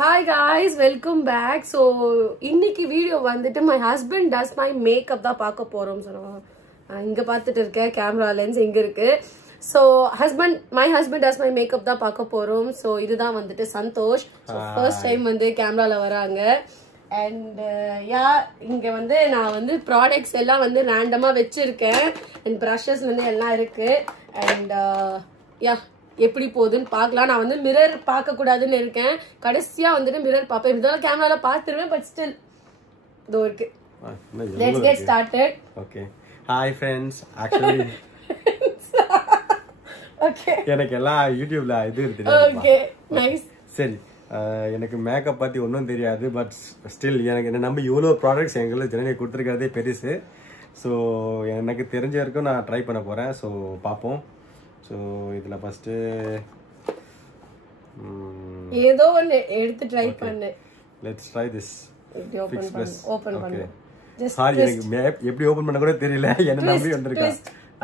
Hi guys, welcome back. So இன்னைக்கு video வந்துட்டு my husband does my makeup தான் பார்க்க போறோம். இங்க பார்த்துட்டு இருக்க கேமரா லென்ஸ் இங்க இருக்கு. So my husband does my makeup தான் பார்க்க போறோம். So இதுதான் வந்துட்டு சந்தோஷ். So first time வந்து கேமரால வராங்க. And இங்க வந்து நான் வந்து ப்ராடக்ட்ஸ் எல்லாம் வந்து ரேண்டமா வச்சிருக்கேன். and brushes வந்து எல்லாம் இருக்கு. and எப்படி போகுதுன்னு பார்க்கலாம். நான் வந்து மிரர் பார்க்க கூடாதுன்னு இருக்கேன். கடைசியா வந்துட்டு மிரர் பார்ப்பேன். இதெல்லாம் கேமரால பார்த்துருவேன். பட் ஸ்டில் இதோ இருக்கு. Let's get started. Okay. Hi friends. Actually okay. எனக்கு எல்லாம் யூடியூப்ல இது தெரியும். Okay. Nice. சரி. எனக்கு மேக்கப் பத்தி ஒன்றும் தெரியாது. பட் ஸ்டில் எனக்கு என்ன நம்பி இவ்வளோ ப்ராடக்ட்ஸ் எங்களுக்கு ஜனனி கொடுத்துருக்கிறதே பெருசு. ஸோ எனக்கு தெரிஞ்ச வரைக்கும் நான் ட்ரை பண்ண போகிறேன். ஸோ பார்ப்போம். ஸோ இதில் ஃபஸ்ட்டு ஏதோ ஒன்று எடுத்து ட்ரை பண்ணு. Let's try this. ஓப்பன் பண்ணு. சாரி, எனக்கு எப்படி ஓப்பன் பண்ண கூட தெரியல. என்ன நம்பி வந்திருக்கேன்.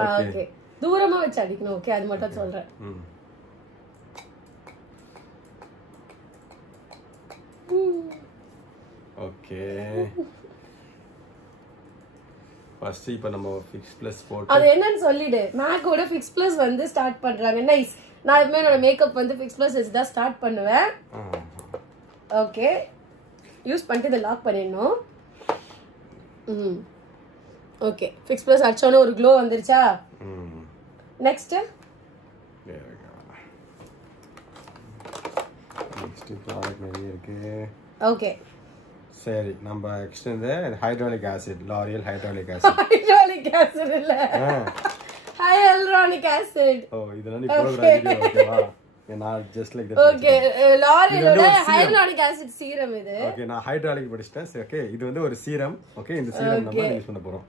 ஓகே, தூரமா வச்சு அடிக்கணும். ஓகே, அது மட்டும் சொல்றேன். ஓகே, ஃபர்ஸ்ட் இப்போ நம்ம ஃபிக்ஸ் ப்ளஸ் போட்டு அது என்னன்னு சொல்லிடு. மேக்கோட ஃபிக்ஸ் ப்ளஸ் வந்து ஸ்டார்ட் பண்றாங்க. நைஸ். நான் எப்பவுமே என்னோட மேக்கப் வந்து ஃபிக்ஸ் ப்ளஸ் வச்சு தான் ஸ்டார்ட் பண்ணுவேன். ஓகே, யூஸ் பண்ணிட்டு இதை லாக் பண்ணிடணும். ஓகே, ஃபிக்ஸ் ப்ளஸ் அடிச்சோன்னு ஒரு க்ளோ வந்துருச்சா? நெக்ஸ்ட் ப்ராடக்ட் நிறைய இருக்கு. ஓகே, சரி, நம்ம நெக்ஸ்ட் வந்து hydraulic acid. L'Oreal hydraulic acid. Hydraulic acid இல்ல, ஹையலூரானிக் ஆசிட். ஓ, இதெல்லாம் நீ போடுறது ஓகேவா? நான் ஜஸ்ட் லைக் தட். ஓகே, லாரியலோட ஹைட்ராலிக் ஆசிட் சீரம் இது. ஓகே, நான் ஹைட்ராலிக் படிச்சிட்டேன். சரி, ஓகே, இது வந்து ஒரு சீரம். ஓகே, இந்த சீரம் நம்ம யூஸ் பண்ண போறோம்.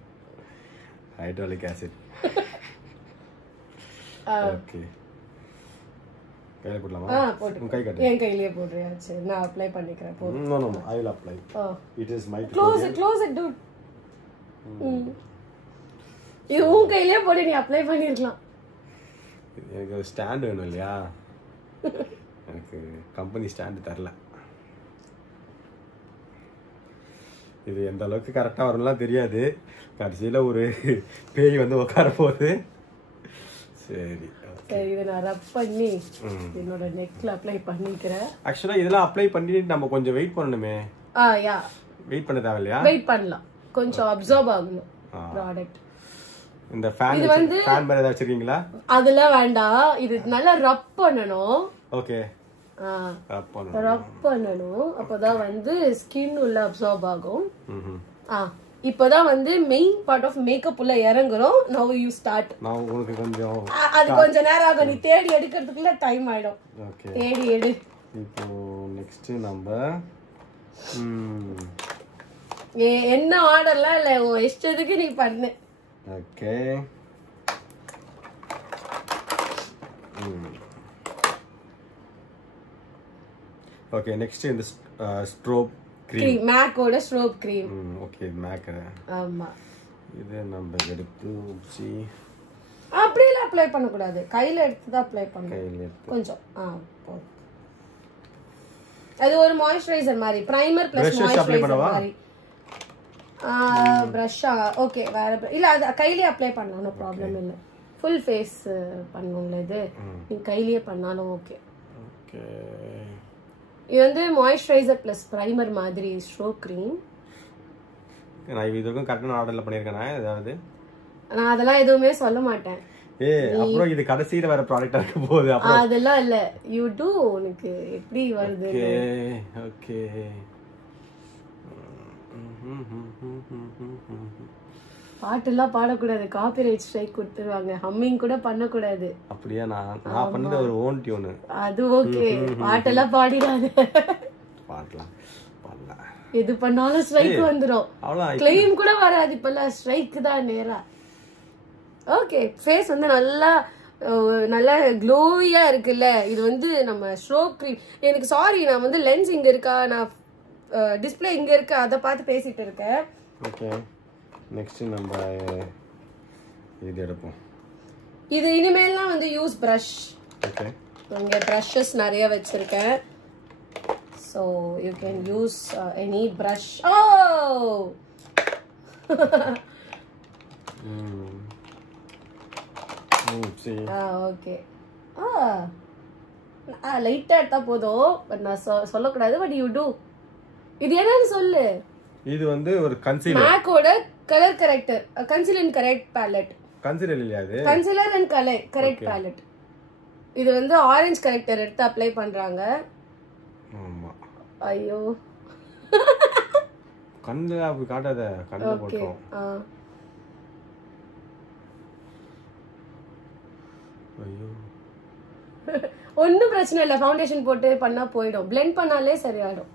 Hydraulic acid. ஓகே, கையில போடலாமா? போடு. உன் கை காட்டு. என் கையிலேயே போடுறியா? சரி, நான் அப்ளை பண்ணிக்கிறேன். போடு. No, I will apply. It is my close it dude. இது உன் கையிலேயே போடு, நீ அப்ளை பண்ணிருக்கலாம். எனக்கு ஸ்டாண்ட் வேணும் இல்லையா? எனக்கு கம்பெனி ஸ்டாண்ட் தரல. இது எந்த அளவுக்கு கரெக்டா வரும்லாம் தெரியாது. கடைசியில ஒரு பேய் வந்து உட்கார போகுது. சரி, சரி, இதை நான் ரப் பண்ணி என்னோட நெக்ல அப்ளை பண்ணிக்கிறேன். ஆக்சுவலா இதெல்லாம் அப்ளை பண்ணி நம்ம கொஞ்சம் வெயிட் பண்ணணுமே. வெயிட் பண்ண தேவையில்லையா? வெயிட் பண்ணலாம், கொஞ்சம் அப்சர்வ் ஆகணும் ப்ராடக்ட். இந்த ஃபேன் வந்து ஃபேன் மாதிரி ஏதாவது வச்சிருக்கீங்களா? அதெல்லாம் வேண்டாம், இது நல்லா ரப் பண்ணணும். ஓகே, ரப் பண்ணணும். அப்பதான் வந்து ஸ்கின் உள்ள அப்சர்வ் ஆகும். இப்பதான் வந்து மெயின் பார்ட் ஆஃப் மேக்கப் உள்ள இறங்குறோம். நவ யூ ஸ்டார்ட். நான் உங்களுக்கு கொஞ்சம் அது கொஞ்ச நேரம் ஆகும். நீ தேடி எடுக்கிறதுக்குள்ள டைம் ஆயிடும். ஓகே, தேடி எடு. இப்போ நெக்ஸ்ட் நம்ம என்ன ஆர்டர்லாம் இல்ல, உன் இஷ்டத்துக்கு நீ பண்ணு. ஓகே, ஓகே, நெக்ஸ்ட் இந்த ஸ்ட்ரோப் கிரீம். மேக்கோட ஸ்ட்ரோப் கிரீம். Okay, MAC. ஆமா, இது நம்ம எடுத்து ஊசி அப்படியே அப்ளை பண்ண கூடாது. கையில எடுத்து தான் அப்ளை பண்ணணும். கொஞ்சம் அது ஒரு மாய்ஸ்சரைசர் மாதிரி, பிரைமர் பிளஸ் மாய்ஸ்சரைசர் மாதிரி. பிரஷா ஓகே, வேற இல்ல, அது கையிலேயே அப்ளை பண்ணலாம். நோ ப்ராப்ளம் இல்ல. ஃபுல் ஃபேஸ் பண்ணணும்ல இது, நீ கையிலேயே பண்ணாலும் ஓகே. ஓகே, இது வந்து மாய்ஸ்சரைசர் பிளஸ் பிரைமர் மாதிரி ஸ்ட்ரோக் கிரீம். நான் இது வரைக்கும் கரெக்டான ஆர்டர்ல பண்ணிருக்கேனா ஏதாவது? நான் அதெல்லாம் எதுவுமே சொல்ல மாட்டேன். அப்புறம் இது கடைசில வர ப்ராடக்ட்டா இருக்க போகுது. அப்புறம் அதெல்லாம் இல்ல, யூ டு. உனக்கு எப்படி வருது? ஓகே, பாட்டெல்லாம் பாடக்கூடாது, காப்பிரைட் ஸ்ட்ரைக் கொடுத்துருவாங்க. ஹம்மிங் கூட பண்ணக்கூடாது. அப்படியே நான் பண்ணது ஒரு ஓன் டியூன். அது ஓகே, பாட்டெல்லாம் பாடிடாது. பாடலாம் பாடலாம், எது பண்ணாலும் ஸ்ட்ரைக் வந்துரும். கிளைம் கூட வராது இப்பெல்லாம், ஸ்ட்ரைக் தான் நேரா. ஓகே, ஃபேஸ் வந்து நல்லா க்ளோயா இருக்குல்ல. இது வந்து நம்ம ஸ்ட்ரோக் கிரீம். எனக்கு சாரி, நான் வந்து லென்ஸ் இங்க இருக்கா, நான் டிஸ்ப்ளே இங்க இருக்கு, அதை பார்த்து பேசிட்டு இருக்கேன். ஓகே, நெக்ஸ்ட் நம்ம இது எடுப்போம். இது இனிமேல்லாம் வந்து யூஸ் பிரஷ். ஓகே, இங்க பிரஷஸ் நிறைய வச்சிருக்கேன். So you can use any brush. Oh! See. Okay. லைட்டா எடுத்தா போதும். பட் நான் சொல்லக்கூடாது. But you do. இது என்னன்னு சொல்லு. இது வந்து ஒரு கன்சீலர். மேக்கோட colour corrector. Concealer and correct palette. Concealer இல்லையா அது? Concealer and correct palette. இது வந்து ஆரஞ்சு கரெக்டர் எடுத்து அப்ளை பண்றாங்க. ஆமா. ஐயோ. கண்ணுல அப்படி காட்டாத. கண்ணுல போட்றோம். ஐயோ. ஒண்ணும் பிரச்சனை இல்ல. ஃபவுண்டேஷன் போட்டு பண்ணா போய்டும். blend பண்ணாலே சரியாயிடும்.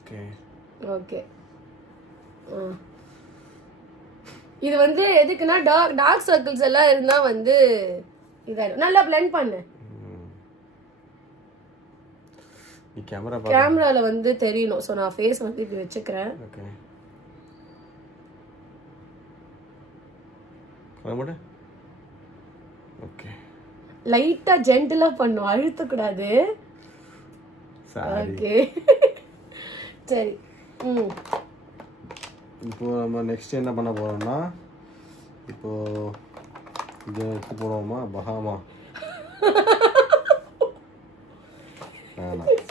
ஓகே. ஓகே. இது வந்து எதுக்குன்னா டார்க் சர்க்கிள்ஸ் எல்லாம் இருந்தா வந்து இதாயிடும். நல்லா blend பண்ணு. நீ கேமரால வந்து தெரியணும். சோ நான் ஃபேஸ் வந்து இப்படி வெச்சுக்கிறேன். ஓகே. கரெக்ட்டா? ஓகே. லைட்டா ஜென்டிலா பண்ணு. அழுத்த கூடாது. ஓகே. சரி. இப்போ நம்ம நெக்ஸ்ட் என்ன பண்ண போறோம்னா இப்போ இது எடுத்து போறோமா பஹாமா.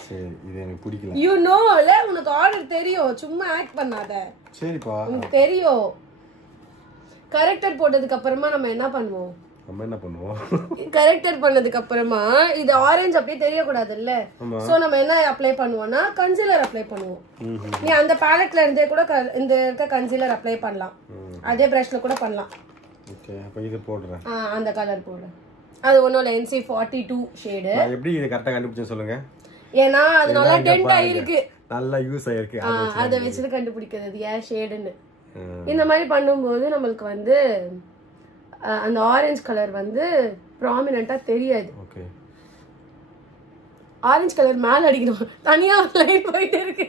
சரி இது எனக்கு பிடிக்கல. யூ நோல உனக்கு ஆர்டர் தெரியும். சும்மா ஆக்ட் பண்ணாத. சரிப்பா. உனக்கு தெரியும். கரெக்டர் போட்டதுக்கு அப்புறமா நம்ம என்ன பண்ணுவோம்? கரெக்டர் பண்ணதுக்கு அப்புறமா இது ஆரஞ்சு அப்படியே தெரிய கூடாது இல்ல. சோ நம்ம என்ன அப்ளை பண்ணுவோம்னா கன்சீலர் அப்ளை பண்ணுவோம். நீ அந்த பாலெட்ல இருந்தே கூட இந்த இருக்க கன்சீலர் அப்ளை பண்ணலாம். அதே பிரஷ்ல கூட பண்ணலாம். ஓகே. அப்ப இது போடுறேன். அந்த கலர் போடு. அது ஒண்ணுல NC42 ஷேட். நான் எப்படி இத கரெக்ட்டா கண்டுபிடிச்சேன் சொல்லுங்க. ஏனா அது நல்லா டென்ட் ஆயிருக்கு. நல்லா யூஸ் ஆயிருக்கு. அத வெச்சு கண்டுபிடிக்கிறது ஏ ஷேட்னு. இந்த மாதிரி பண்ணும்போது நமக்கு வந்து அந்த ஆரஞ்சு கலர் வந்து ப்ராமினென்ட்டா தெரியாது. ஓகே. ஆரஞ்சு கலர் மேல அடிக்கணும். தனியா லைன் போயிட்டே இருக்கு.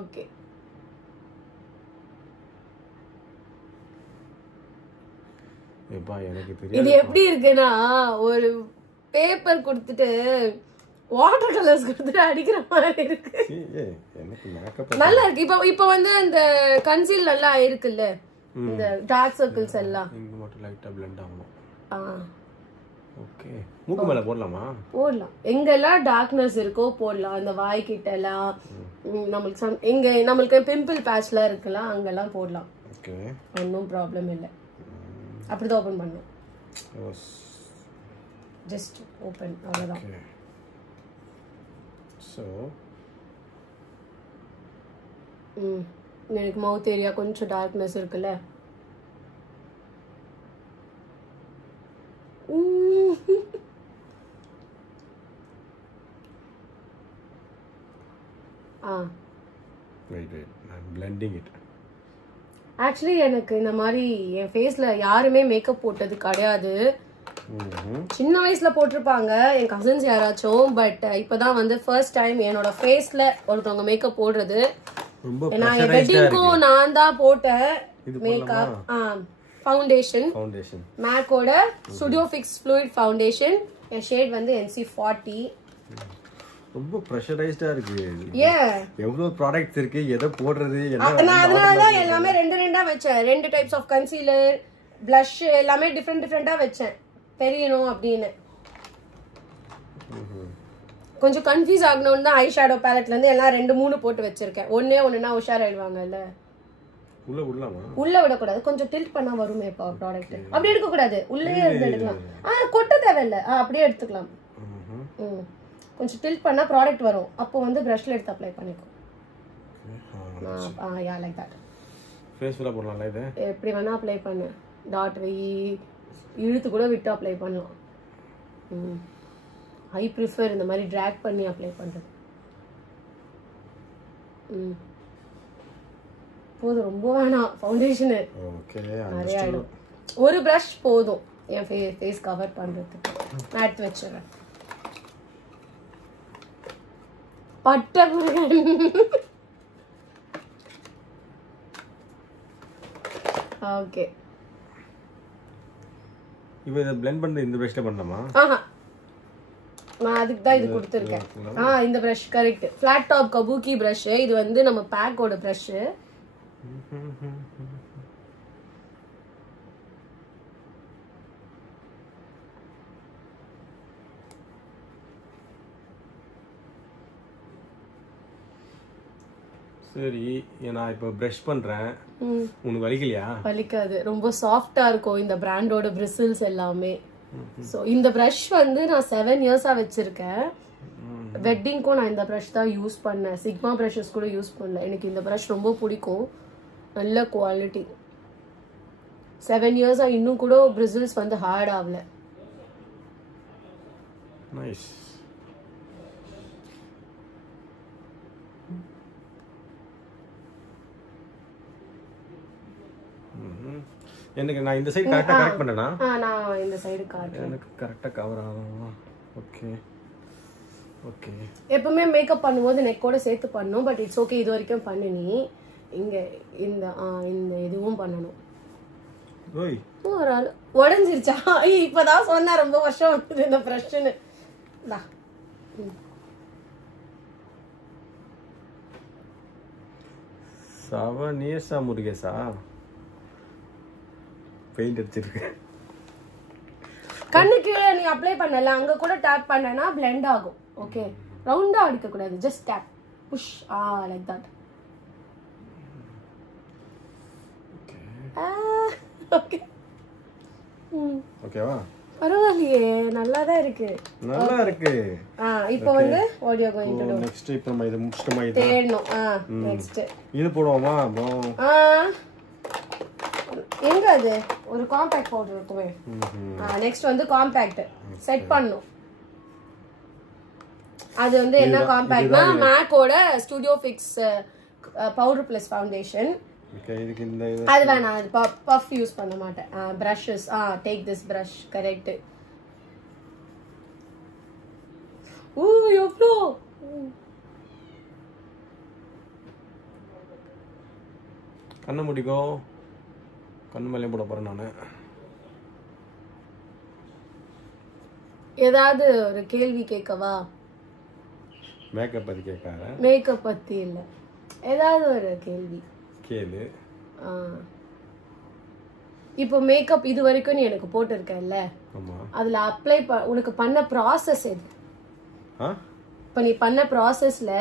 ஓகே. எனக்கு தெரியாது. இது எப்படி இருக்குன்னா ஒரு பேப்பர் கொடுத்துட்டு வாட்டர் கலர்ஸ் கொடுத்துட்டு அடிக்கிற மாதிரி இருக்கு. எனக்கு மேக்கப் நல்லா இருக்கு. இப்போ வந்து அந்த கன்சீல் நல்லா இருக்குல்ல. இந்த டார்க் சர்க்கிள்ஸ் எல்லாம் இங்க மட்டும் லைட்டா blend ஆகும். ஓகே. மூக்கு மேல போடலாமா? போடலாம். எங்கெல்லாம் டார்க்னஸ் இருக்கோ போடலாம். அந்த வாய் கிட்ட எல்லாம் நமக்கு பிம்பிள் பேட்ச்ல இருக்கலாம் அங்கெல்லாம் போடலாம். ஓகே. ஒன்னும் ப்ராப்ளம் இல்ல. அப்படிதான் ஓபன் பண்ணனும். ஜஸ்ட் ஓபன் அவ்வளவுதான். ஓகே. சோ எனக்கு மவுத் ஏரியா கொஞ்சம் டார்க்னஸ் இருக்குல்ல. I'm blending it. ஆக்சுவலி எனக்கு இந்த மாதிரி என் ஃபேஸ்ல யாருமே மேக்கப் போட்டது கிடையாது. சின்ன வயசுல போட்டிருப்பாங்க என் கசின்ஸ் யாராச்சும். பட் இப்பதான் வந்து ஃபர்ஸ்ட் டைம் என்னோட ஃபேஸ்ல ஒருத்தவங்க மேக்கப் போடுறது. நான் என் வெட்டிங்க்கும் நான் தான் போட்டேன் மேக்கப். ஃபவுண்டேஷன் மேக்கோட ஸ்டுடியோ ஃபிக்ஸ் ஃப்ளூயிட் ஃபவுண்டேஷன். என் ஷேட் வந்து NC40. ரொம்ப பிரஷரைஸ்டா இருக்கு. எவ்வளவு ப்ராடக்ட்ஸ் இருக்கு, எதை போடுறது நான் அதனாலதான் எல்லாமே ரெண்டா வச்சேன். 2 டைப்ஸ் ஆஃப் கன்சீலர், blush எல்லாமே டிஃபரெண்டா வச்சேன் தெரியணும் அப்படின்னு. கொஞ்சம் கன்ஃபியூஸ் ஆகணும்னு தான் ஐ ஷேடோ பேலட்ல இருந்து எல்லாம் 2-3 போட்டு வச்சிருக்கேன். ஒண்ணுனா உஷாராயிடுவாங்கல்ல. உள்ள விடக்கூடாது. கொஞ்சம் டில்ட் பண்ணா வருமே ப்ராடக்ட். அப்படி எடுக்க கூடாது. உள்ளே இருந்து எடுக்கலாம். கொட்ட தேவையில்ல. அப்படியே எடுத்துக்கலாம். கொஞ்சம் டில்ட் பண்ணா ப்ராடக்ட் வரும். அப்போ வந்து பிரஷ்ல எடுத்து அப்ளை பண்ணிக்கோ. Yeah like that. ஃபேஸ் ஃபுல்லா போடலாம்ல இது. எப்படி வேணா அப்ளை பண்ணு. டாட் வை இழுத்து கூட விட்டு அப்ளை பண்ணலாம். ஐ ப்ரிஃபர் இந்த மாதிரி டிராக் பண்ணி அப்ளை பண்றது. போதும், ரொம்ப வேணாம் ஃபவுண்டேஷன். ஓகே. ஒரு பிரஷ் போதும் என் ஃபேஸ் கவர் பண்றதுக்கு. நான் எடுத்து வச்சிடுறேன். பட்டை ஓகே. இப்போ இத blend பண்ணி இந்த பிரஷ்ல பண்ணலாமா? நான் அதுக்கு தான் இது கொடுத்துருக்கேன். இந்த brush correct. Flat top kabuki brush. இது வந்து நம்ம பேக்கோட ப்ரஷ். சரி, நான் இப்போ ப்ரஷ் பண்றேன். உனக்கு வலிக்கலையா? வலிக்காது, ரொம்ப சாஃப்டா இருக்கும் இந்த பிராண்டோட பிரிசில்ஸ் எல்லாமே. ஸோ இந்த ப்ரஷ் வந்து நான் 7 இயர்ஸா வச்சிருக்கேன். வெட்டிங்க்கும் நான் இந்த ப்ரஷ் தான் யூஸ் பண்ணேன். சிக்மா ப்ரஷஸ் கூட யூஸ் பண்ணல. எனக்கு இந்த ப்ரஷ் ரொம்ப பிடிக்கும், நல்ல குவாலிட்டி. 7 இயர்ஸா இன்னும் கூட பிரிசில்ஸ் வந்து ஹார்ட் ஆகல. நைஸ். எனக்கு நான் இந்த சைடு கரெக்ட்டா கரெக்ட் பண்ணேனா? நான் இந்த சைடு காட்டுறேன். எனக்கு கரெக்ட்டா கவர் ஆகும். Okay okay. எப்பவுமே மேக்கப் பண்ணும்போது நெக்கோட சேர்த்து பண்ணணும். பட் இட்ஸ் ஓகே, இது வரைக்கும் பண்ணு நீ. இங்க இந்த இந்த இதுவும் பண்ணணும். ஓய் ஒரு ஆள் உடஞ்சிருச்சா? இப்பதான் சொன்னா ரொம்ப வருஷம் வந்து இந்த பிரச்சனை. டா சவனேசா முருகேசா பெயிண்ட் அடிச்சிருக்கு. கண்ணுக்கு நீ அப்ளை பண்ணல, அங்க கூட டேப் பண்ணனா blend ஆகும். ஓகே, ரவுண்டா அடிக்க கூடாது, just tap push like that. Okay ஓகேவா? பரவாயில்லையே, நல்லா தான் இருக்கு. நல்லா இருக்கு. இப்போ வந்து audio going to to next இப்போ நம்ம இது முடிச்சிட்டோமா? இது தேடணும். நெக்ஸ்ட் இது போடுவோமா? எங்க அது ஒரு காம்பாக்ட் பவுடர் இருக்குமே. நெக்ஸ்ட் வந்து காம்பாக்ட் செட் பண்ணனும். அது வந்து என்ன காம்பாக்ட்னா மேக்கோட studio fix powder plus foundation. Okay, இதுக்கு இந்த அது வேணாம், அது பஃப் யூஸ் பண்ண மாட்டேன். Brushes take this brush. Correct. எவ்வளோ கண்ணை முடிக்கோ. கண்ணு மேலே போட போறேன் நானு. ஏதாவது ஒரு கேள்வி கேட்கவா? மேக்கப் பத்தி கேட்காத. மேக்கப் பத்தி இல்ல, ஏதாவது ஒரு கேள்வி கேளு. இப்போ மேக்கப் இது வரைக்கும் நீ எனக்கு போட்டுருக்கல, அதுல அப்ளை உனக்கு பண்ண ப்ராசஸ் எது? இப்போ நீ பண்ண ப்ராசஸ்ல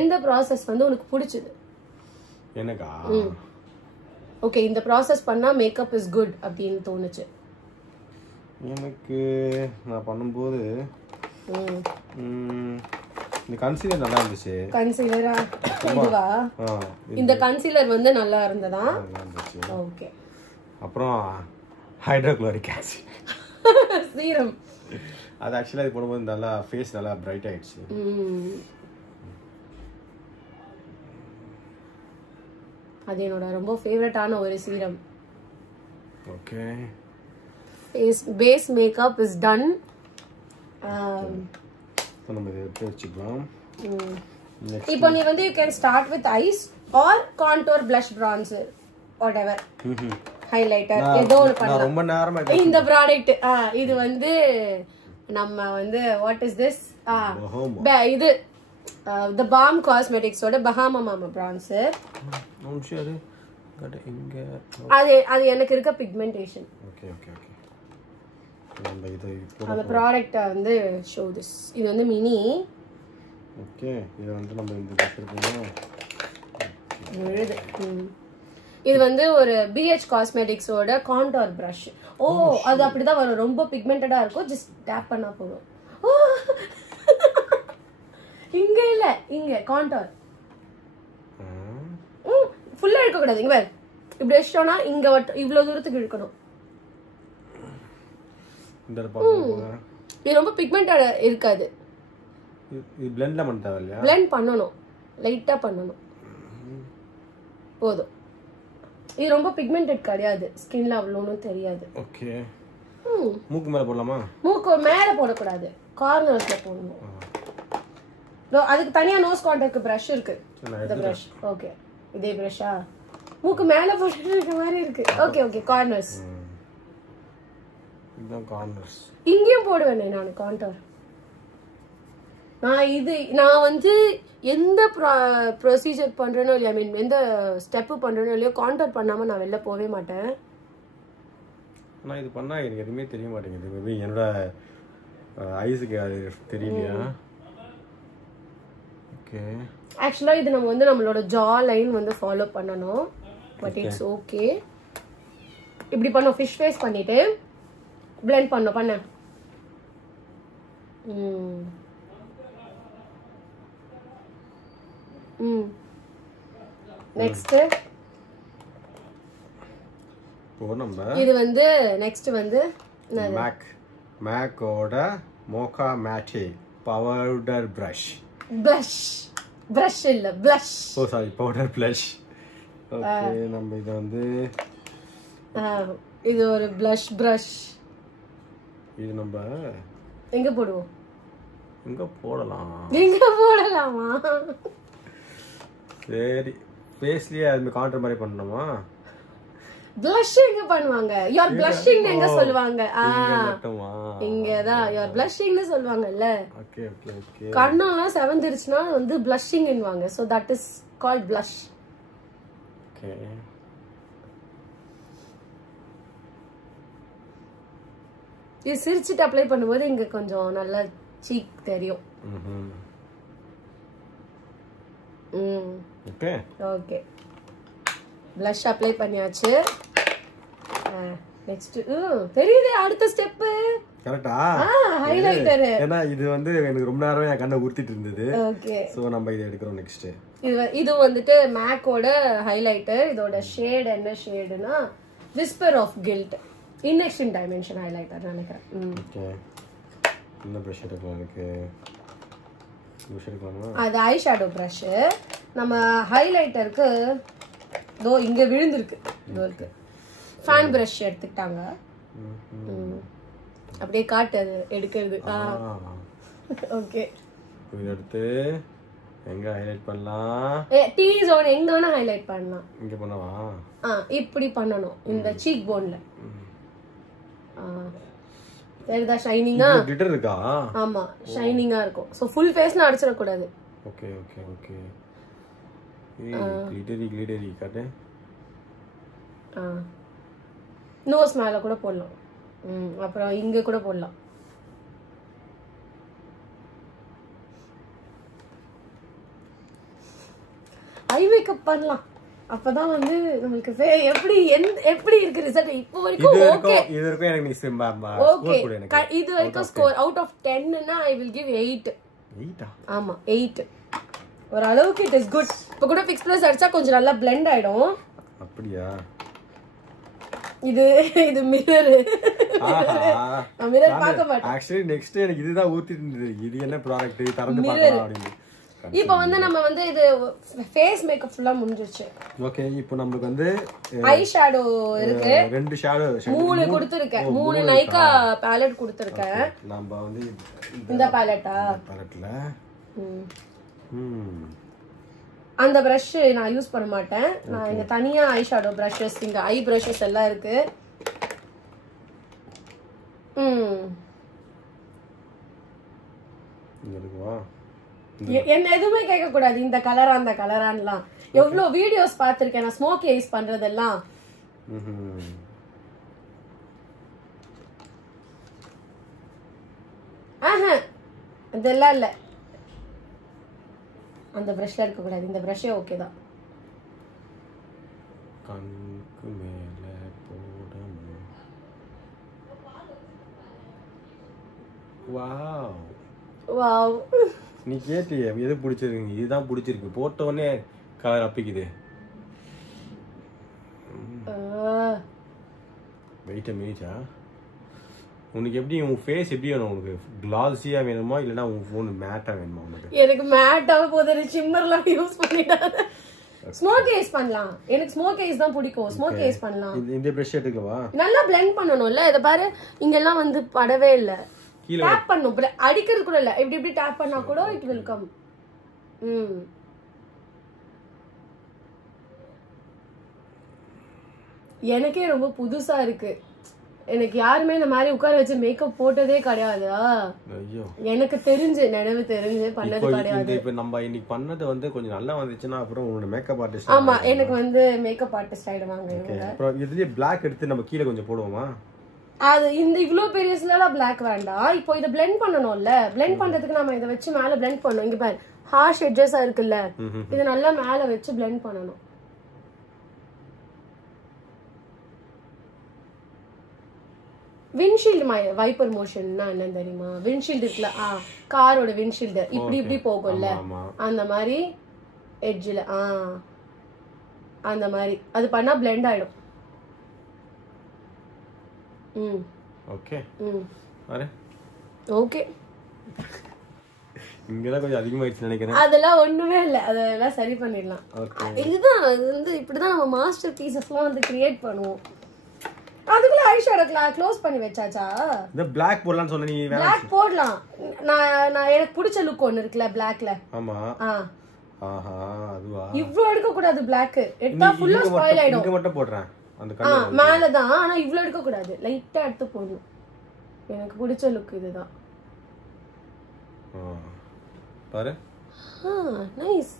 எந்த ப்ராசஸ் வந்து உனக்கு பிடிச்சது? எனக்கா? ஓகே, இந்த ப்ராசஸ் பண்ணா மேக்கப் இஸ் குட் அப்படின்னு தோணுச்சு எனக்கு. நான் பண்ணும்போது இந்த கன்சீலர் நல்லா இருந்துச்சு. கன்சீலரா? இதுவா? இந்த கன்சீலர் வந்து நல்லா இருந்ததா? நல்லா இருந்துச்சு. ஓகே. அப்புறம் ஹைட்ரோகுளோரிக் ஆசிட் சீரம். அது ஆக்சுவலா இது போடும்போது நல்லா ஃபேஸ் நல்லா பிரைட் ஆயிடுச்சு. அது என்னோட ரொம்ப ஃபேவரட்டான ஒரு serum. Okay, face makeup is done. நம்ம இதை எடுத்து வச்சுக்கலாம். இப்போ நீ வந்து you can start with eyes or contour, blush, bronzer, whatever, highlighter, ஏதோ ஒன்னு பண்ணலாம். ரொம்ப நேரமா இந்த ப்ராடக்ட் இது வந்து நம்ம வந்து what is this? இது the Balm Cosmetics ஓட Bahama Mama bronzer. அது எனக்கு இருக்க பிக்மெண்டேஷன். Okay okay okay. நம்ம இதை அந்த ப்ராடக்ட் வந்து show this. இது வந்து மினி. ஓகே, இது வந்து நம்ம இந்த எடுத்துறோம். இது வந்து ஒரு BH Cosmetics ஓட கான்டோர் பிரஷ். அது அப்படிதான் வரும், ரொம்ப பிக்மெண்டடா இருக்கும். ஜஸ்ட் டேப் பண்ணா போதும். இங்க இல்ல, இங்க கான்டோர் ஃபுல்லா இழுக்க கூடாது. இங்க பாரு, இப்படி வச்சோம்னா இங்க இவ்வளவு தூரத்துக்கு இழுக்கணும். இது ரொம்ப பிக்மெண்டட் இருக்காது. இது blendல பண்ண தேவையில்லையா? blend பண்ணனும், லைட்டா பண்ணனும் போதும். இது ரொம்ப பிக்மெண்டட் கிடையாது, ஸ்கின்ல அவ்வளவு தெரியாது. ஓகே. மூக்கு மேல போடலாமா? மூக்கு மேல போட கூடாது, கார்னர்ஸ்ல போடணும். அதுக்கு தனியா நோஸ் கான்டாக்ட் பிரஷ் இருக்கு. இந்த பிரஷ் ஓகே, இதே பிரஷா மூக்கு மேல போட்டுட்டு இருக்க மாதிரி இருக்கு. Okay okay, corners. இதான் கார்னர்ஸ். இங்கேயும் போடுவேனே நான் கான்டோர். நான் வந்து எந்த ப்ரொசீஜர் பண்றேனோ இல்லையா, ஐ மீன் எந்த ஸ்டெப் பண்றேனோ இல்லையோ கான்டாக்ட் பண்ணாம நான் வெளில போவே மாட்டேன். நான் இது பண்ணா எனக்கு எதுவுமே தெரிய மாட்டேங்குது. மேபி என்னோட ஐஸுக்கு அது தெரியலையா? ஓகே, ஆக்சுவலா இது நம்ம வந்து நம்மளோட ஜா லைன் வந்து ஃபாலோ பண்ணணும். But it's okay. இப்படி பண்ணோம், ஃபிஷ் ஃபேஸ் பண்ணிட்டு பிளெண்ட் பண்ண நெக்ஸ்ட் இது வந்து நெக்ஸ்ட் வந்து மேக்கோட மோகா மேட்டி பவுடர் பிரஷ் இல்ல blush. ஓ சாரி, பவுடர் blush. ஓகே, நம்ம இது வந்து இது ஒரு blush brush. இது நம்ம எங்க போடுவோம்? எங்க போடலாமா? சரி, ஃபேஸ்லயே அது கவுண்டர் மாதிரி பண்ணணுமா? blush எங்க பண்ணுவாங்க? you are blushing எங்க சொல்லுவாங்க? இங்க தான் you are blushing னு சொல்வாங்கல்ல. Okay okay okay. கண்ணெல்லாம் செவந்திருச்சுனா வந்து blushing ன்னுவாங்க. so that is called blush. Okay, இது சிரிச்சிட்டு அப்ளை பண்ணும்போது இங்க கொஞ்சம் நல்லா சீக் தெரியும். ஓகே ஓகே, blush அப்ளை பண்ணியாச்சு. நெக்ஸ்ட் தெரியுது அடுத்த ஸ்டெப். கரெக்ட்டா? ஹைலைட்டர். ஏன்னா இது வந்து எனக்கு ரொம்ப நேரமா என் கண்ணை உறுத்திட்டு இருந்தது. ஓகே, சோ நம்ம இத எடுக்கறோம் நெக்ஸ்ட். இது வந்துட்டு மேக்கோட ஹைலைட்டர். இதோட ஷேட் என்ன ஷேட்னா விஸ்பர் ஆஃப் கில்ட் இன்எக்ஷன் டைமென்ஷன் ஹைலைட்டர் நினைக்கிறேன். ஓகே, என்ன பிரஷ் எடுக்கலாம்? எனக்கு பிரஷ் எடுக்கலாமா? அது ஐ ஷேடோ பிரஷ். நம்ம ஹைலைட்டருக்கு தோ இங்க விழுந்திருக்கு. இதோ இருக்கு. ஃபேன் பிரஷ் எடுத்துட்டாங்க. அப்படியே காட்டு அது எடுக்கிறது. ஓகே, இது எடுத்து எங்க ஹைலைட் பண்ணலாம்? டி ஜோன் எங்க வேணா ஹைலைட் பண்ணலாம். இங்க பண்ணவா? இப்படி பண்ணனும், இந்த சீக் போன்ல. தெரியுதா ஷைனிங்கா? கிளிட்டர் இருக்கா? ஆமா, ஷைனிங்கா இருக்கும். சோ ஃபுல் ஃபேஸ்ல அடிச்சிர கூடாது. Okay okay okay. கிளிட்டரி காட்டு. நோஸ் மேல கூட போடலாம். அப்புறம் இங்க கூட போடலாம். ஐ மேக்கப் பண்ணலாம். அப்பதான் வந்து நமக்கு எப்படி இருக்கு ரிசல்ட் இப்போ வரைக்கும். ஓகே, இது வரைக்கும் எனக்கு நீ ஓகே, இது வரைக்கும் ஸ்கோர் அவுட் ஆஃப் 10 னா ஐ வில் கிவ் 8. 8ஆ? ஆமா 8. ஒரு அளவுக்கு இட் இஸ் குட். இப்போ கூட ஃபிக்ஸ் ப்ளஸ் அடிச்சா கொஞ்சம் நல்லா blend ஆயிடும். அப்படியா? இது மிரர். நான் மிரர் பார்க்க மாட்டேன். एक्चुअली நெக்ஸ்ட் எனக்கு இதுதான் ஊத்திட்டு இருந்தது. இது என்ன ப்ராடக்ட் திறந்து பார்க்கலாம் அப்படினு. இப்போ வந்து நம்ம வந்து இது ஃபேஸ் மேக்கப் ஃபுல்லா முடிஞ்சிருச்சு. ஓகே, இப்போ நமக்கு வந்து ஐ ஷேடோ இருக்கு. 2 ஷேடோ 3 கொடுத்திருக்கேன். 3 நைகா பாலெட் கொடுத்திருக்கேன். நம்ம வந்து இந்த பாலெட்டா? பாலெட்ல அந்த பிரஷ் நான் யூஸ் பண்ண மாட்டேன். நான் இங்க தனியா ஐ ஷேடோ பிரஷஸ், இங்க ஐ பிரஷஸ் எல்லாம் இருக்கு. என்ன எதுவுமே கேட்க கூடாது. இந்த கலரா அந்த கலரான்லாம் எவ்வளவு வீடியோஸ் பார்த்திருக்கேன் நான் ஸ்மோக் ஐஸ் பண்றதெல்லாம். அதெல்லாம் இல்ல, அந்த பிரஷ்ல இருக்க கூடாது. இந்த பிரஷ்ஷே ஓகே தான். கண்ணுக்கு மேல போடணும். வாவ் வாவ், நீ கேட்டியே எது பிடிச்சிருக்கு? இதுதான் பிடிச்சிருக்கு. போட்ட உடனே கலர் அப்பிக்குது. வெயிட் மினிட்டா? உனக்கு எப்படி உன் ஃபேஸ் எப்படி வேணும்? உனக்கு கிளாஸியா வேணுமா இல்லனா உன் ஃபோன் மேட்டா வேணுமா? உனக்கு எனக்கு மேட்டாவே போதே. ஷிம்மர்லாம் யூஸ் பண்ணிடாத. ஸ்மோக் ஐஸ் பண்ணலாம். எனக்கு ஸ்மோக் ஐஸ் தான் பிடிக்கும். ஸ்மோக் ஐஸ் பண்ணலாம். இந்த பிரஷ் எடுக்கவா? நல்லா blend பண்ணனும்ல. இத பாரு, இங்கெல்லாம் வந்து படவே இல்ல. டேப் பண்ணனும். அடிக்கிறது கூட இல்ல. இப்படி டேப் பண்ணா கூட it will come. எனக்கே ரொம்ப புதுசா இருக்கு. எனக்கு யாருமே இந்த மாதிரி உட்கார வச்சு மேக்கப் போட்டதே கிடையாது. எனக்கு தெரிஞ்சு நினைவு தெரிஞ்சு பண்ணது கிடையாது. இப்ப நம்ம இன்னைக்கு பண்ணது வந்து கொஞ்சம் நல்லா வந்துச்சுன்னா அப்புறம் உங்களோட மேக்கப் ஆர்டிஸ்ட். ஆமா, எனக்கு வந்து மேக்கப் ஆர்டிஸ்ட் ஆயிடுவாங்க இவங்க. அப்புறம் இதுலயே பிளாக் எடுத்து நம்ம கீழே கொஞ்சம் போடுவோமா? அது இந்த இவ்ளோ பெரியஸ்லாம் பிளாக் வேண்டாம். இப்போ இத பிளெண்ட் பண்ணனும்ல. பிளெண்ட் பண்றதுக்கு நாம இத வச்சு மேல பிளெண்ட் பண்ணனும். இங்க பாரு ஹார்ஷ் எட்ஜஸா இருக்குல்ல, இது நல்லா மேல வச்சு பிளெண்ட் பண்ணனும். விண்ட்ஷீல்ட் வைப்பர் மோஷன்னா என்ன தெரியுமா? விண்ட்ஷீல்ட் இருக்குல்ல, காரோட விண்ட்ஷீல்ட் இப்படி இப்படி போகும்ல, அந்த மாதிரி எட்ஜ்ல அந்த மாதிரி அது பண்ணா பிளெண்ட் ஆயிடும். ஓகே பாரு. ஓகே, இங்கதான் கொஞ்சம் அதிகமாயிடுச்சு நினைக்கிறேன். அதெல்லாம் ஒண்ணுமே இல்ல, அதெல்லாம் சரி பண்ணிடலாம். இதுதான் வந்து இப்படிதான் நம்ம மாஸ்டர் பீசஸ்லாம் வந்து கிரியேட் பண்ணுவோம். அதுக்குள்ள ஐஷேடோ க்ளோஸ் பண்ணி வச்சாச்சா? இந்த Black போடலாம்னு சொன்ன நீ. Black போடலாம். நான் எனக்கு பிடிச்ச லுக் ஒன்னு இருக்குல Blackல. ஆமா. ஆஹா, அதுவா? இவ்ளோ எடுக்க கூடாது Black. எடுத்தா ஃபுல்லா ஸ்பாயில் ஆயிடும். இங்க மட்டும் போடுறேன். அந்த கண்ணு மேல தான், ஆனா இவ்ளோ எடுக்க கூடாது. லைட்டா எடுத்து போடணும். எனக்கு பிடிச்ச லுக் இதுதான். பாரு. நைஸ்.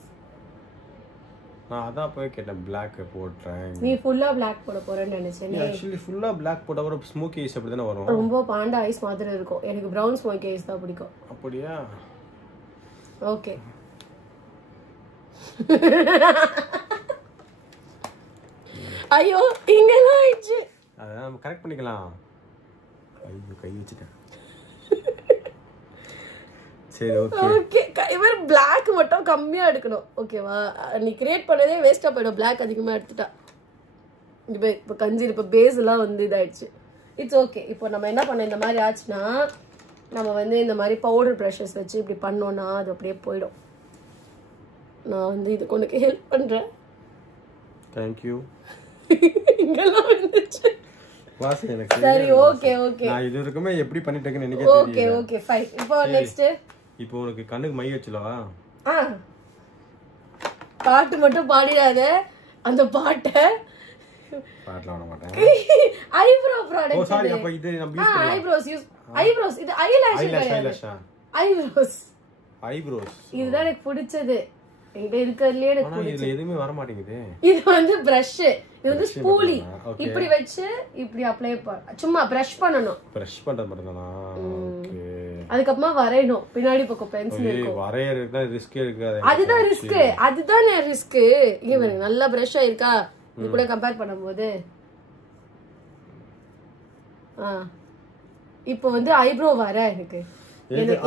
நான் அதான் போய் கேட்டேன் Black போட்றேன். நீ ஃபுல்லா Black போட போறேன்னு நினைச்சேன். एक्चुअली ஃபுல்லா Black போட்டா ஒரு ஸ்மோக்கி ஐஸ் அப்படி தான வரும். ரொம்ப பாண்டா ஐஸ் மாதிரி இருக்கும். எனக்கு பிரவுன் ஸ்மோக்கி ஐஸ் தான் பிடிக்கும். அப்படியே. ஓகே. ஐயோ இங்கலாம் ஆயிடுச்சு. அத நம்ம கரெக்ட் பண்ணிக்கலாம். ஐயோ கை வச்சிட்டேன். சரி ஓகே. ஓகே, இவர் Black மட்டும் கம்மியா எடுக்கணும். ஓகேவா? நீ கிரியேட் பண்ணதே வேஸ்டா போய்டும் Black அதிகமா எடுத்துட்டா. இப்போ கன்சீலர் இப்போ பேஸ் எல்லாம் வந்து இதாயிடுச்சு. It's okay. இப்போ நம்ம என்ன பண்ண இந்த மாதிரி ஆச்சுன்னா நம்ம வந்து இந்த மாதிரி பவுடர் ப்ரஷஸ் வச்சு இப்படி பண்ணோம்னா அது அப்படியே போயிடும். நான் வந்து இதுக்கு உனக்கு ஹெல்ப் பண்றேன். Thank you. இங்கெல்லாம் வந்துச்சு. வாஸ் எனக்கு. சரி ஓகே ஓகே. நான் இது இருக்குமே எப்படி பண்ணிட்டேன்னு எனக்கு தெரியல. Okay okay fine. இப்போ நெக்ஸ்ட் இப்போ உனக்கு கண்ணுக்கு மை வச்சலவா? பாட்டு மட்டும் பாடிடாத. அந்த பாட்டை பாட்டல வர மாட்டேன். Eyebrow product. ஓ சாரி, அப்ப இது நம்ம யூஸ் பண்ணலாம். Eyebrows use. ஐப்ரோஸ் இது ஐலாஷ் ஐலாஷ். ஐப்ரோஸ். ஐப்ரோஸ். இதுதான் எனக்கு பிடிச்சது. இது இருக்கறதுலயே எனக்கு பிடிச்சது. ஆனா இதுல எதுமே வர மாட்டேங்குது. இது வந்து பிரஷ். இது வந்து ஸ்பூலி. இப்படி வச்சு இப்படி அப்ளை சும்மா பிரஷ் பண்ணனும். பிரஷ் பண்றது மட்டும் தானா? ஓகே. அதுக்கு அப்புறமா வரையணும். பின்னாடி பக்கம் பென்சில் இருக்கும். வரையறது தான் ரிஸ்க் இருக்கு. அதுதான் ரிஸ்க். அதுதானே ரிஸ்க். இங்க பாருங்க நல்ல பிரஷ் ஆயிருக்கா? இது கூட கம்பேர் பண்ணும்போது இப்போ வந்து ஐப்ரோ வர எனக்கு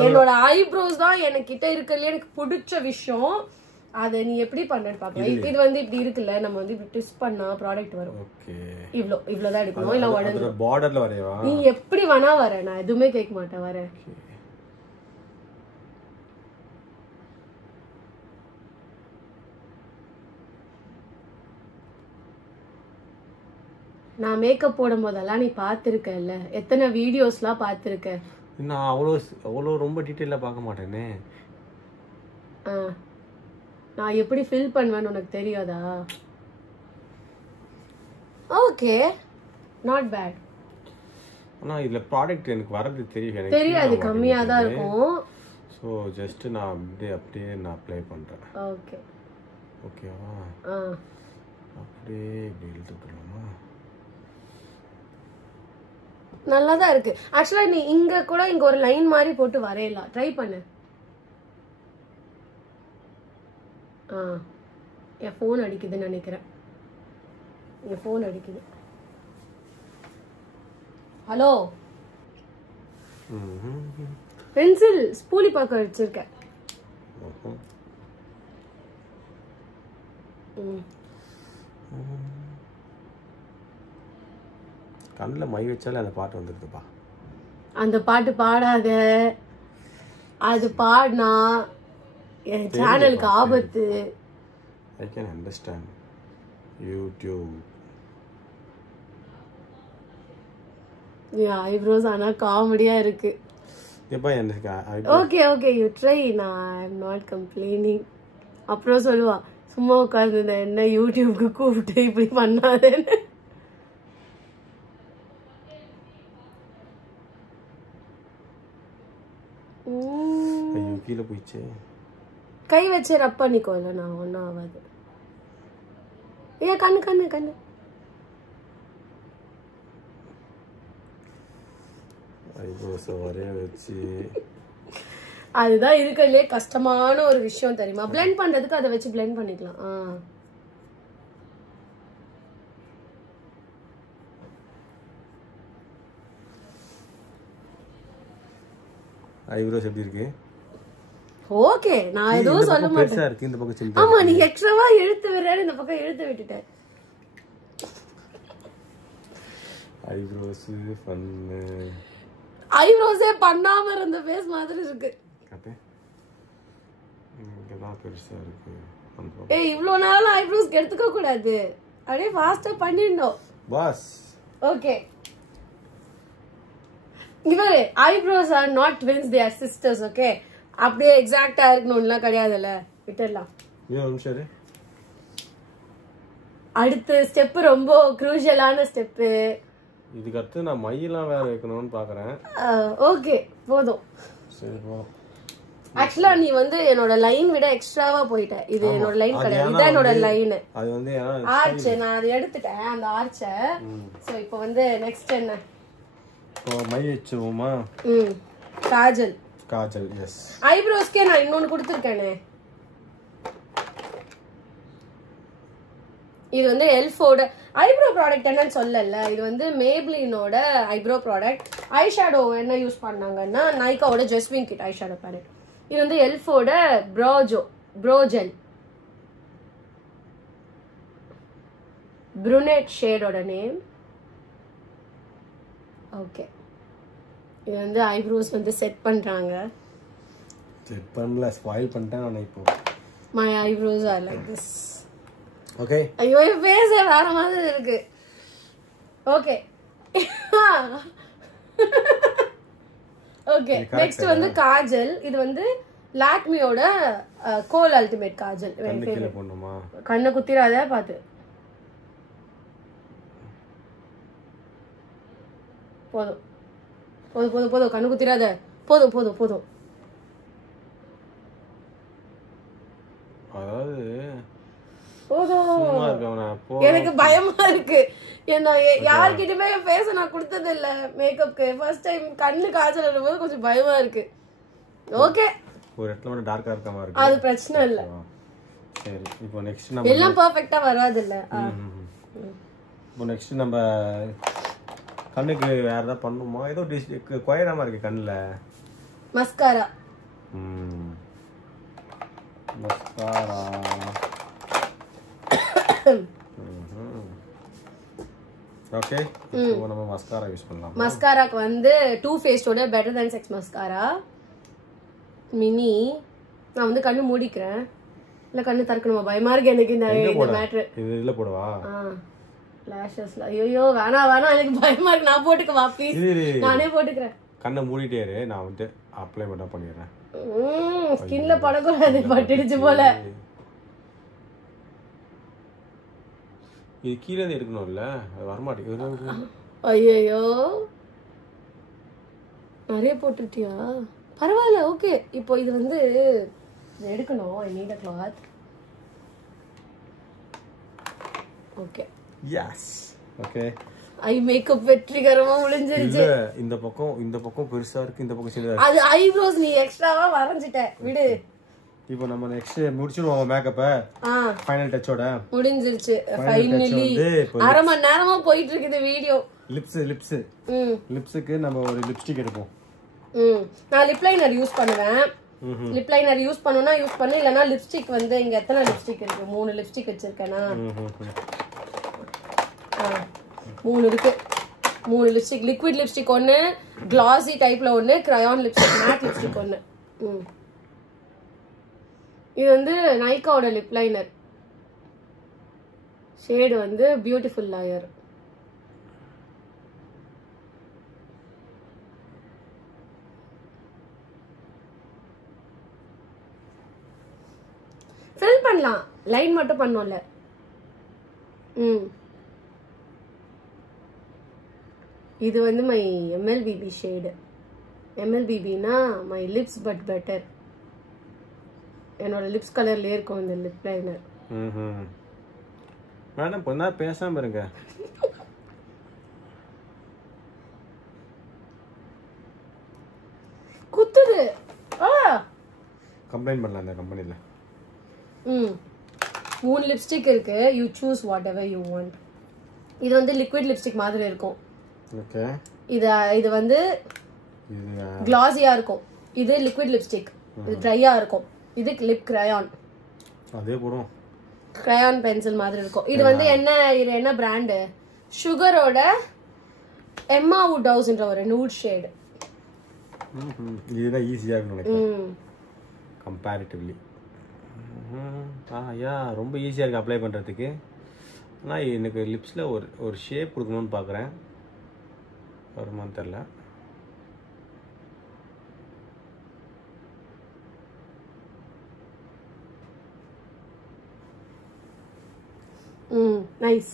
என்னோட ஐப்ரோஸ் தான் எனக்கு கிட்ட இருக்கறதுல எனக்கு பிடிச்ச விஷயம். அத நீ எப்படி பண்ணன்னு பாக்கலாம். இது வந்து இப்படி இருக்குல்ல, நம்ம வந்து இப்படி ட்விஸ்ட் பண்ணா ப்ராடக்ட் வரும். ஓகே. இவ்ளோ தான் எடுக்கணும். இல்ல உடனே பார்டர்ல வரையவா? நீ எப்படி வேணா வர, நான் எதுவுமே கேட்க மாட்டேன். வர நான் மேக்கப் போடும் போதெல்லாம் நீ பாத்துருக்கல, எத்தனை வீடியோஸ்லாம் பாத்துருக்க. நான் அவ்வளோ ரொம்ப டீடைலா பார்க்க மாட்டேனே. நான் எப்படி ஃபில் பண்ணுவேன்னு உனக்கு தெரியாதா? Okay, not bad. ஆனா இதுல ப்ராடக்ட் எனக்கு வரது தெரியாது, கம்மியா தான் இருக்கும். சோ ஜஸ்ட் நான் அப்படியே நான் அப்ளை பண்றேன். ஓகே ஓகேவா? அப்படியே இப்படி இழுத்துடலாமா? நல்லா தான் இருக்கு. ஆக்சுவலா நீ இங்க கூட இங்க ஒரு லைன் மாதிரி போட்டு வரையலாம். ட்ரை பண்ணு. என் போன் அடிக்குதுன்னு நினைக்கிறேன். என் போன் அடிக்குது. ஹலோ, பென்சில் ஸ்பூலி பாக்க வச்சிருக்கேன். கண்ணில் மை வச்சாலே அந்த பாட்டு வந்துருதுப்பா. அந்த பாட்டு பாடாத. அது பாடினா என் சேனலுக்கு ஆபத்து. I can understand. YouTube. Eyebrows ஆனா காமெடியா இருக்கு. Okay okay, you try. நான் ஐ எம் நாட் கம்ப்ளைனிங். அப்புறம் சொல்லுவா சும்மா உட்கார்ந்து என்ன யூடியூப்க்கு கூப்பிட்டு இப்படி பண்ணாதேன்னு. கீழே போயிடுச்சு. கை வச்சு ரப் பண்ணிக்கோ. இல்லை நான் ஒன்றும் ஆகாது. ஏன் கண்ணு கண்ணு கண்ணு வரைய வச்சு அதுதான் இருக்கிறதுலே கஷ்டமான ஒரு விஷயம் தெரியுமா? பிளெண்ட் பண்றதுக்கு அதை வச்சு பிளெண்ட் பண்ணிக்கலாம். ஐப்ரோஸ் எப்படி இருக்கு? ஓகே, நான் எதுவும் சொல்ல மாட்டேன். இருக்கு இந்த பக்கம் சிம்பிள். ஆமா, நீ எக்ஸ்ட்ராவா இழுத்து விடுற, இந்த பக்கம் இழுத்து விட்டுட்டேன். ஐப்ரோஸ் பண்ணு. ஐப்ரோஸே பண்ணாம இருந்த ஃபேஸ் மாதிரி இருக்கு. இங்கதான் பெருசா இருக்கு. ஏய், இவ்ளோ நேரம் ஐப்ரோஸ் எடுத்துக்க கூடாது. அப்படியே ஃபாஸ்டா பண்ணிடணும் பாஸ். ஓகே, இவரே eyebrows are not twins, they are sisters. Okay, அப்படியே எக்ஸாக்ட்டா இருக்கணும்லாம் கிடையாதுல்ல, விட்டுடலாம். அடுத்த ஸ்டெப் ரொம்ப க்ரூஷியலான ஸ்டெப். இதுக்கு அடுத்து நான் மையெல்லாம் வேற வைக்கணும்னு பாக்குறேன். ஓகே, போதும். சரி போ. ஆக்சுவலா நீ வந்து என்னோட லைன் விட எக்ஸ்ட்ராவா போயிட்ட. இது என்னோட லைன் கிடையாது, இதான் என்னோட லைன். அது வந்து ஆர்ச் நான் அதை எடுத்துட்டேன், அந்த ஆர்ச்ச. சோ இப்போ வந்து நெக்ஸ்ட் என்ன? இப்போ மை வச்சுவோமா? காஜல். காஜல், எஸ். ஐப்ரோஸ்க்கே நான் இன்னொன்னு கொடுத்துருக்கேனே. இது வந்து எல்ஃபோட ஐப்ரோ ப்ராடக்ட் என்னன்னு சொல்லல. இது வந்து மேப்ளினோட ஐப்ரோ ப்ராடக்ட். ஐ ஷேடோ என்ன யூஸ் பண்ணாங்கன்னா நைக்காவோட ஜெஸ்விங் கிட் ஐ ஷேடோ பேலட். இது வந்து எல்ஃபோட ப்ரோஜெல் ப்ரூனெட் ஷேடோட நேம். ஓகே, இது வந்து ஐப்ரோஸ் வந்து செட் பண்றாங்க. செட் பண்ணல, ஸ்பாயில் பண்ணிட்டேன் நான். இப்போ my eyebrows are like this. Okay, ஐயோ ஃபேஸே வேற மாதிரி இருக்கு. ஓகே ஓகே, நெக்ஸ்ட் வந்து காஜல். இது வந்து லாக்மியோட கோல் அல்டிமேட் காஜல். கண்ணை குத்திராத பாத்து. போதும் போதும் போதும் போதும், கண்ணு குத்திராத. போதும் போதும் போதும். அதாவது எனக்கு பயமா இருக்கு. என்ன யார்கிட்டயுமே பேச நான் கொடுத்தது இல்ல மேக்கப்க்கு. ஃபர்ஸ்ட் டைம் கண்ணு காய்ச்சல் வரும்போது கொஞ்சம் பயமா இருக்கு. ஓகே, ஒரு இடத்துல மட்டும் டார்க்கா இருக்க மாதிரி இருக்கு, அது பிரச்சனை இல்ல. சரி, இப்போ நெக்ஸ்ட் நம்ம எல்லாம் பெர்ஃபெக்ட்டா வராது இல்ல. இப்போ நெக்ஸ்ட் நம்ம கண்ணுக்கு வேற ஏதாவது பண்ணுமா? ஏதோ குயராம இருக்கு கண்ணுல. மஸ்காரா. மஸ்காரா. ஓகே, இப்போ நம்ம மஸ்காரா யூஸ் பண்ணலாம். மஸ்காராக்கு வந்து டூ ஃபேஸ்டோட பெட்டர் தென் செக்ஸ் மஸ்காரா மினி. நான் வந்து கண்ணு மூடிக்கிறேன். இல்ல கண்ணு திறக்கணுமா? பயமா இருக்கு எனக்கு இந்த மேட்டர். இது இல்ல போடுவா லாஷஸ்ல. ஐயோ வேணாம் வேணாம், எனக்கு பயமா இருக்கு. நான் போட்டுக்கவா ப்ளீஸ்? நானே போட்டுக்கிறேன். கண்ணை மூடிட்டே இரு, நான் வந்து அப்ளை மட்டும் பண்ணிடுறேன். ஸ்கின்ல படக்கூடாது, பட்டுடுச்சு போல. இது கீழே இருந்து எடுக்கணும்ல, அது வரமாட்டேங்குது. ஐயோ நிறைய போட்டுட்டியா? பரவாயில்ல. ஓகே, இப்போ இது வந்து எடுக்கணும். I need a cloth. Okay, yes. Okay, I makeup வெற்றிகரமா முடிஞ்சிருச்சு. இந்த பக்கம் பெருசா இருக்கு, இந்த பக்கம் சின்னதா இருக்கு. அது ஐப்ரோஸ் நீ எக்ஸ்ட்ராவா வரைஞ்சிட்ட, விடு. இப்போ நம்ம நெக்ஸ்ட் முடிச்சிடுவோம் மேக்கப்ப. ஃபைனல் டச்சோட முடிஞ்சிருச்சு. ஃபைனலி அரை மணி நேரமா போயிட்டு இருக்கு இந்த வீடியோ. லிப்ஸுக்கு நம்ம ஒரு லிப்ஸ்டிக் எடுப்போம். நான் லிப் லைனர் யூஸ் பண்ணுவேன். லிப் லைனர் யூஸ் பண்ணனும்னா யூஸ் பண்ணு, இல்லனா லிப்ஸ்டிக் வந்து இங்க எத்தனை லிப்ஸ்டிக் இருக்கு? 3 லிப்ஸ்டிக் வச்சிருக்கேனா? 3 இருக்கு. 3 லிப்ஸ்டிக். லிக்விட் லிப்ஸ்டிக் ஒன்னு, கிளாசி டைப்ல ஒன்னு, கிரையான் லிப்ஸ்டிக், மேட் லிப்ஸ்டிக் ஒன்னு. இது வந்து நைக்காவோட லிப் லைனர். ஷேட் வந்து பியூட்டிஃபுல் லாயர். ஃபில் பண்ணலாம், லைன் மட்டும் பண்ணோம்ல. இது வந்து மை MLBB ஷேடு. MLBBனா மை லிப்ஸ் பட் பெட்டர். என்னோட லிப்ஸ் கலர்லயே இருக்கும் இந்த லிப் லைனர். மேடம் கொஞ்ச நேரம் பேசாம இருங்க. குத்துது. கம்ப்ளைண்ட் பண்ணலாம் இந்த கம்பெனில. 3 லிப்ஸ்டிக் இருக்கு. You choose what ever you want. இது வந்து லிக்விட் லிப்ஸ்டிக் மாதிரி இருக்கும். ஓகே. இது வந்து கிளாஸியா இருக்கும். இது லிக்விட் லிப்ஸ்டிக். இது ட்ரையா இருக்கும். இது லிப் கிரையான். அதே போடும். கிரையான் பென்சில் மாதிரி இருக்கும். இது வந்து என்ன பிராண்ட்? சுகரோட எம்மா வுட் ஹவுஸ்ன்ற ஒரு நூட் ஷேட். இதுதான் ஈஸியா இருக்கும் நினைக்கிறேன் கம்பேரிட்டிவ்லி. யா ரொம்ப ஈஸியா இருக்கு அப்ளை பண்றதுக்கு. ஆனா எனக்கு லிப்ஸ்ல ஒரு ஷேப் கொடுக்கணும்னு பாக்குறேன். வருமான்னு தெரியல. Nice.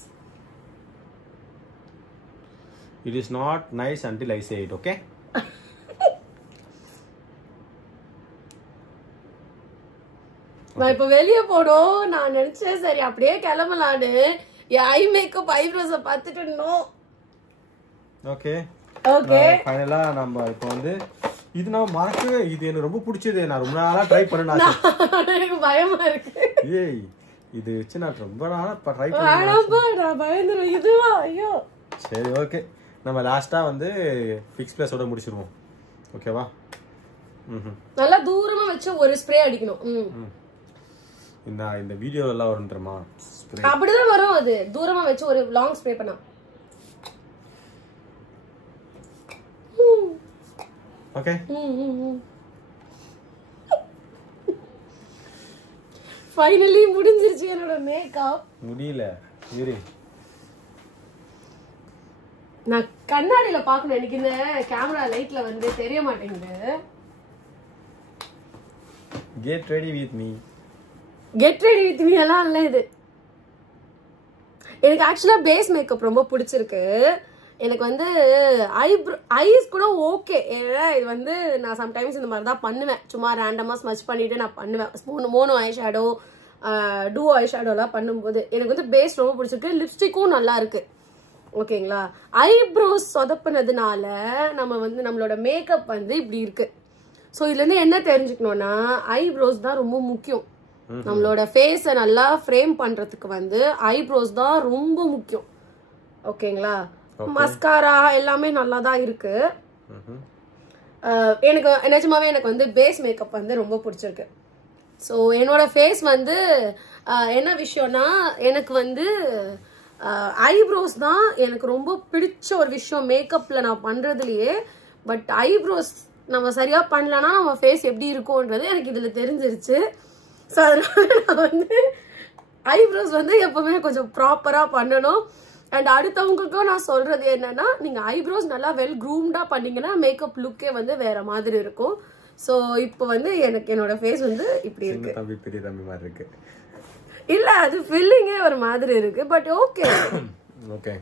It is not nice until I say it, okay? நான் இப்ப வெளியே போனோம். நான் நினைச்சேன் சரி அப்படியே கிளம்பலான்னு. ஐ மேக்கப் ஐப்ரோஸ பார்த்துட்டு நோ. Okay okay. ஃபைனலா நம்ம இப்போ வந்து இது நான் மறக்கவே இது எனக்கு ரொம்ப பிடிச்சது. நான் ரொம்ப நாளா ட்ரை பண்ணேன். எனக்கு பயமா இருக்கு. ஏய் இது வச்சு நான் ரொம்ப நாளா ட்ரை பண்ணேன். நான் பயந்துருவேன். இதுவா? ஐயோ. சரி ஓகே. நம்ம லாஸ்டா வந்து ஃபிக்ஸ் பிளேஸோட முடிச்சிருவோம். ஓகேவா? நல்லா தூரமா வச்சு ஒரு ஸ்ப்ரே அடிக்கணும். இந்த வீடியோல எல்லாம் வரும் தெரியுமா ஸ்ப்ரே? அப்படிதான் வரும். அது தூரமா வச்சு ஒரு லாங் ஸ்ப்ரே பண்ணா. ஓகே. ஃபைனலி முடிஞ்சிருச்சு என்னோட மேக்கப். முடியல இரு. நான் கண்ணாடியில பாக்கணும். எனக்கு இந்த கேமரா லைட்ல வந்து தெரிய மாட்டேங்குது. Get ready with me. Get ready with me எல்லாம் இல்ல இது. எனக்கு ஆக்சுவலா பேஸ் மேக்கப் ரொம்ப பிடிச்சிருக்கு. எனக்கு வந்து ஐஸ் கூட ஓகே. ஏன்னா இது வந்து நான் சம்டைம்ஸ் இந்த மாதிரி தான் பண்ணுவேன். சும்மா ரேண்டமா ஸ்மச் பண்ணிட்டு நான் பண்ணுவேன். மோனோ ஐ ஷேடோ டூ ஐ ஷேடோலாம் பண்ணும்போது எனக்கு வந்து பேஸ் ரொம்ப பிடிச்சிருக்கு. லிப்ஸ்டிக்கும் நல்லா இருக்கு. ஓகேங்களா? ஐப்ரோஸ் சொதப்பினதுனால நம்ம வந்து நம்மளோட மேக்கப் வந்து இப்படி இருக்கு. ஸோ இதுல இருந்து என்ன தெரிஞ்சுக்கணும்னா ஐப்ரோஸ் தான் ரொம்ப முக்கியம். நம்மளோட ஃபேஸை நல்லா ஃப்ரேம் பண்றதுக்கு வந்து ஐப்ரோஸ் தான் ரொம்ப முக்கியம். ஓகேங்களா? மஸ்காரா எல்லாமே நல்லா தான் இருக்கு. எனக்கு நிஜமாவே எனக்கு வந்து பேஸ் மேக்கப் வந்து ரொம்ப பிடிச்சிருக்கு. ஸோ என்னோட ஃபேஸ் வந்து என்ன விஷயம்னா எனக்கு வந்து ஐப்ரோஸ் தான் எனக்கு ரொம்ப பிடிச்ச ஒரு விஷயம் மேக்கப்ல நான் பண்றதுலயே. பட் ஐப்ரோஸ் நம்ம சரியா பண்ணலன்னா நம்ம ஃபேஸ் எப்படி இருக்கும்ன்றது எனக்கு இதுல தெரிஞ்சிருச்சு. ஸோ அதனால நான் வந்து ஐப்ரோஸ் வந்து எப்பவுமே கொஞ்சம் ப்ராப்பரா பண்ணணும். அண்ட் அடுத்தவங்களுக்கும் நான் சொல்றது என்னன்னா நீங்க ஐப்ரோஸ் நல்லா வெல் க்ரூம்டா பண்ணீங்கன்னா மேக்கப் லுக்கே வந்து வேற மாதிரி இருக்கும். ஸோ இப்போ வந்து எனக்கு என்னோட ஃபேஸ் வந்து இப்படி இருக்கு. தம்பி பெரிய தம்பி மாதிரி இருக்கு. இல்ல அது ஃபில்லிங்கே ஒரு மாதிரி இருக்கு. But okay. ஓகே.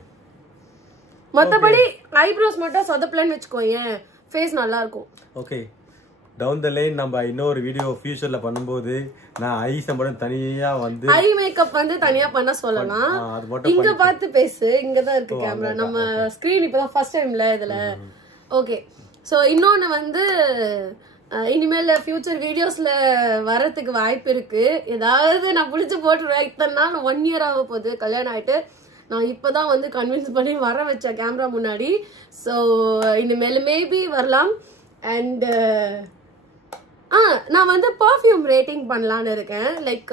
மத்தபடி ஐப்ரோஸ் மட்டும் சொதப்பலன்னு வெச்சுக்கோயேன் ஃபேஸ் நல்லா இருக்கும். ஓகே. டவுன் தி லைன் நம்ம இன்னொரு வீடியோ ஃபியூச்சர்ல பண்ணும்போது நான் ஐஸ் மட்டும் தனியா வந்து ஐ மேக்கப் வந்து தனியா பண்ண சொல்லலாம். இங்க பார்த்து பேசு. இங்க தான் இருக்கு கேமரா. நம்ம ஸ்கிரீன் இப்பதான் ஃபர்ஸ்ட் டைம்ல இதுல. ஓகே. சோ இன்னொன்னு வந்து இனிமேல் ஃபியூச்சர் வீடியோஸ்ல வரதுக்கு வாய்ப்பு இருக்கு. ஏதாவது நான் புடிச்சு போட்டுருவேன். இத்தனை நாள் 1 year ஆக போகுது கல்யாணம் ஆயிட்டு. நான் இப்பதான் வந்து கன்வின்ஸ் பண்ணி வர வச்சேன் கேமரா முன்னாடி. ஸோ இனிமேல் மேபி வரலாம். அண்ட் நான் வந்து பர்ஃப்யூம் ரேட்டிங் பண்ணலான்னு இருக்கேன். லைக்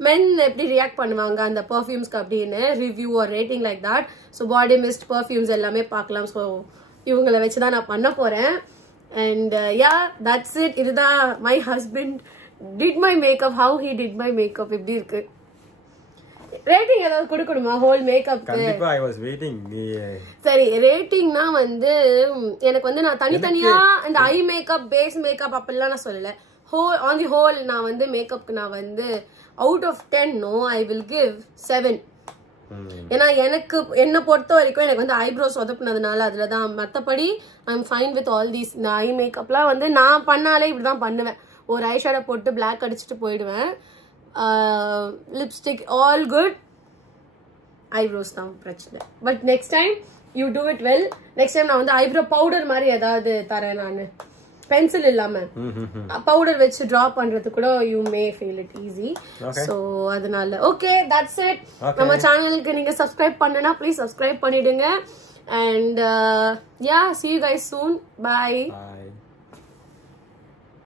மென் எப்படி ரியாக்ட் பண்ணுவாங்க அந்த பர்ஃப்யூம்ஸ்க்கு அப்படின்னு review or rating like that. So body mist perfumes எல்லாமே பார்க்கலாம். ஸோ இவங்களை வச்சுதான் நான் பண்ண போறேன். And yeah, that's it. இதுதான் my husband did my makeup, how he did my makeup. எப்படி இருக்கு? ரேட்டிங் ஏதாவது கொடுக்கணுமா ஹோல் மேக்கப்? கண்டிப்பா. I was waiting. சரி ரேட்டிங்னா வந்து எனக்கு வந்து நான் தனித்தனியா இந்த ஐ மேக்கப் பேஸ் மேக்கப் அப்படிலாம் நான் சொல்லல. ஆன் தி ஹோல் நான் வந்து மேக்கப்க்கு நான் வந்து out of 10 no I will give 7. ஏன்னா எனக்கு என்ன பொறுத்த வரைக்கும் எனக்கு வந்து ஐப்ரோஸ் சொதப்புனதுனால அதுலதான். மற்றபடி I am fine with all these. இந்த ஐ மேக்கப்லாம் வந்து நான் பண்ணாலே இப்படிதான் பண்ணுவேன். ஒரு ஐஷேடோ போட்டு பிளாக் அடிச்சுட்டு போயிடுவேன். Lipstick all good. ஐப்ரோஸ் தான் பிரச்சனை. But next time you do it well. Next time நான் வந்து ஐப்ரோ பவுடர் மாதிரி ஏதாவது தரேன். நான் பென்சில் இல்லாம பவுடர் வச்சு டிரா பண்றது கூட you may feel it easy. So அதனால ஓகே, தட்ஸ் இட். நம்ம சேனலுக்கு நீங்க சப்ஸ்கிரைப் பண்ணனா ப்ளீஸ் சப்ஸ்கிரைப் பண்ணிடுங்க. And yeah, see you guys soon. Bye.